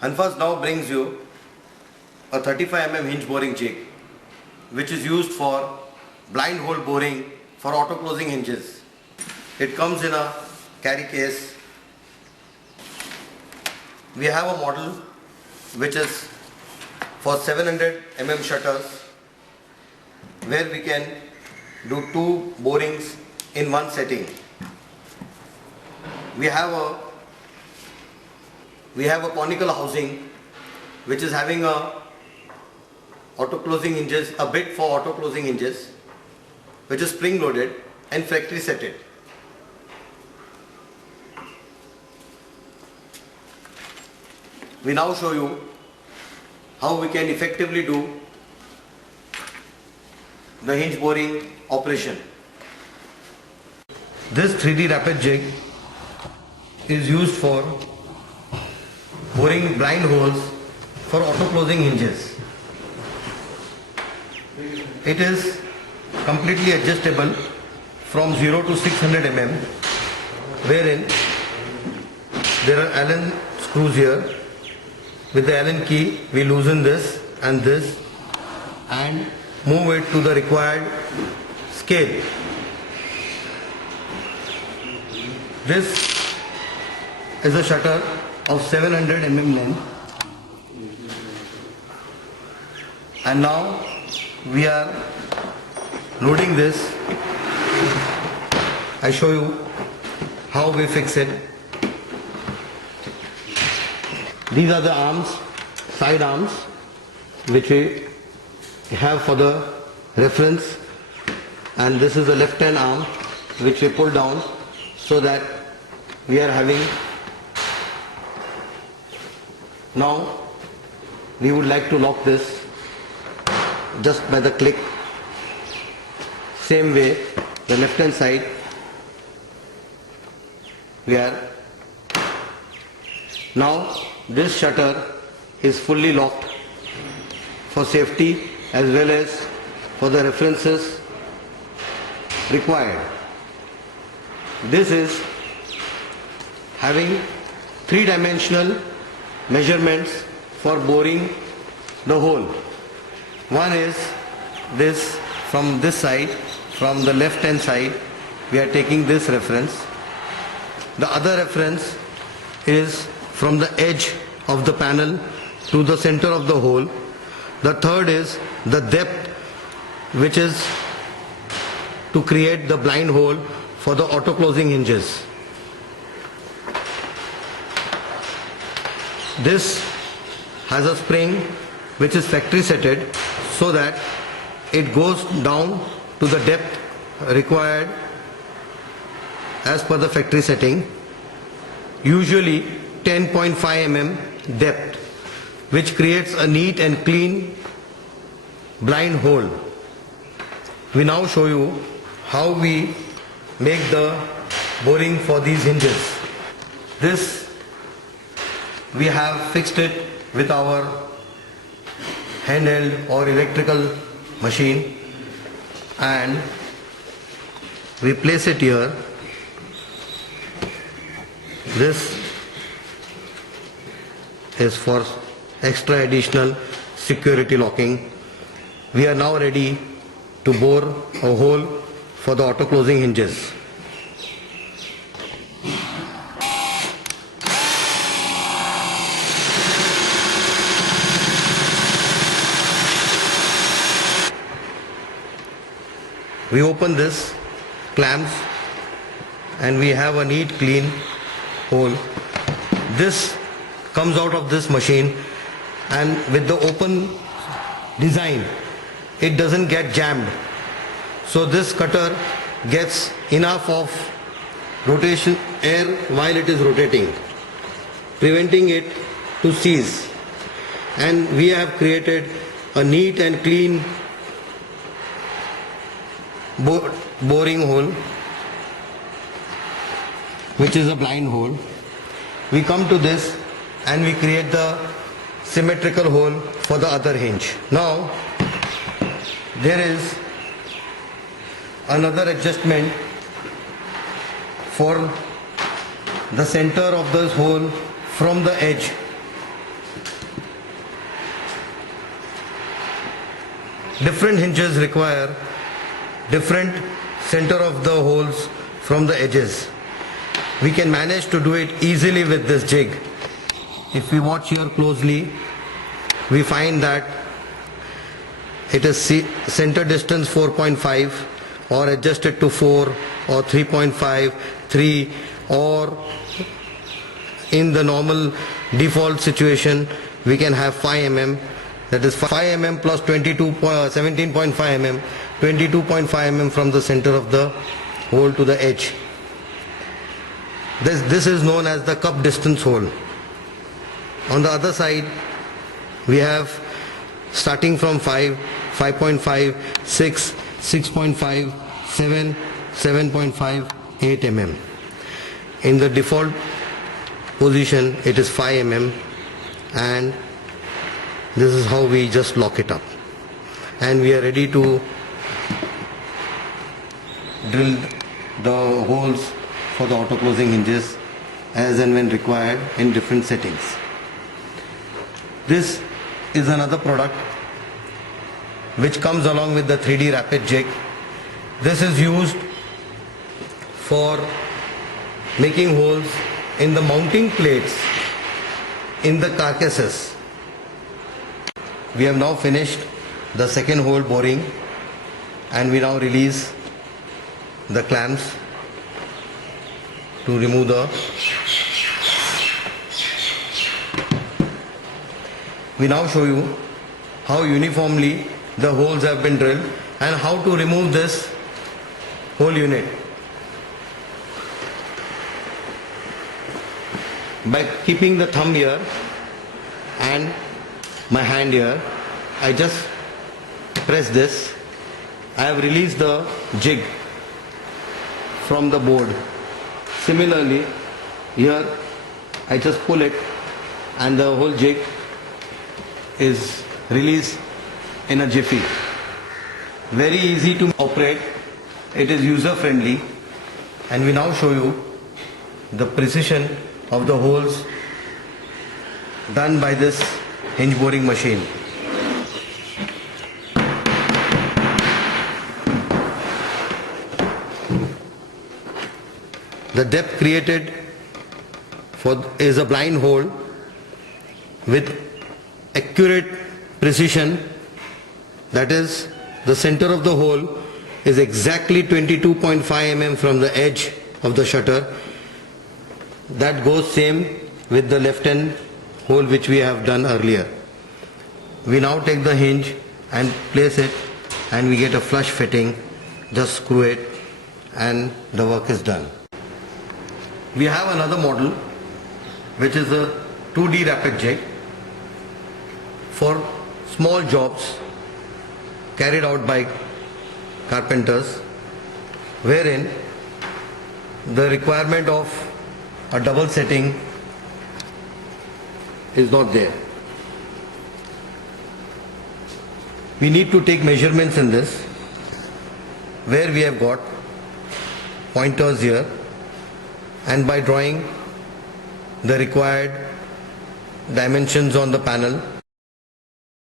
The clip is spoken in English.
Hanfas now brings you a 35 mm hinge boring jig which is used for blind hole boring for auto closing hinges. It comes in a carry case. We have a model which is for 700 mm shutters where we can do 2 borings in one setting. We have a conical housing which is having a auto closing hinges, a bit for auto closing hinges, which is spring loaded and factory setted. We now show you how we can effectively do the hinge boring operation. This 3D rapid jig is used for boring blind holes for auto closing hinges. It is completely adjustable from 0 to 600 mm, wherein there are Allen screws here. With the Allen key we loosen this and move it to the required scale. This is a shutter of 700 mm length, and now we are loading this. I show you how we fix it. These are the arms, side arms, which we have for the reference, and this is the left hand arm which we pull down so that we are having. Now we would like to lock this just by the click. Same way, the left hand side we are. Now this shutter is fully locked for safety as well as for the references required. This is having 3-dimensional measurements for boring the hole. One is this from this side, from the left hand side we are taking this reference. The other reference is from the edge of the panel to the center of the hole. The third is the depth, which is to create the blind hole for the auto closing hinges. This has a spring which is factory setted so that it goes down to the depth required as per the factory setting, usually 10.5 mm depth, which creates a neat and clean blind hole. We now show you how we make the boring for these hinges. This we have fixed it with our handheld or electrical machine, and we place it here. This is for extra additional security locking. We are now ready to bore a hole for the auto closing hinges. We open this clamps and we have a neat clean hole. This comes out of this machine, and with the open design it doesn't get jammed, so this cutter gets enough of rotation air while it is rotating, preventing it to seize. And we have created a neat and clean boring hole, which is a blind hole. We come to this and we create the symmetrical hole for the other hinge. Now there is another adjustment for the center of this hole from the edge. different hinges require different center of the holes from the edges. We can manage to do it easily with this jig. If we watch here closely, we find that it is center distance 4.5 or adjusted to 4 or 3.5, 3, or in the normal default situation we can have 5 mm, that is 5 mm plus 17.5 mm, 22.5 mm from the center of the hole to the edge. This is known as the cup distance hole. On the other side we have starting from 5, 5.5, 6, 6.5, 7, 7.5, 8 mm. In the default position it is 5 mm, and this is how we just lock it up, and we are ready to drill the holes for the auto closing hinges as and when required in different settings. This is another product which comes along with the 3D rapid jig. This is used for making holes in the mounting plates in the carcasses. We have now finished the second hole boring, and we now release the clamps to remove the. We now show you how uniformly the holes have been drilled and how to remove this whole unit. By keeping the thumb here and my hand here, I just press this. I have released the jig from the board. Similarly, here I just pull it and the whole jig is released in a jiffy. Very easy to operate. It is user friendly, and we now show you the precision of the holes done by this hinge boring machine. The depth created is a blind hole with accurate precision, that is, the center of the hole is exactly 22.5 mm from the edge of the shutter. That goes same with the left hand hole which we have done earlier. We now take the hinge and place it, and we get a flush fitting. Just screw it and the work is done. We have another model which is a 2D rapid jig for small jobs carried out by carpenters, wherein the requirement of a double setting is not there. We need to take measurements in this, where we have got pointers here, and by drawing the required dimensions on the panel,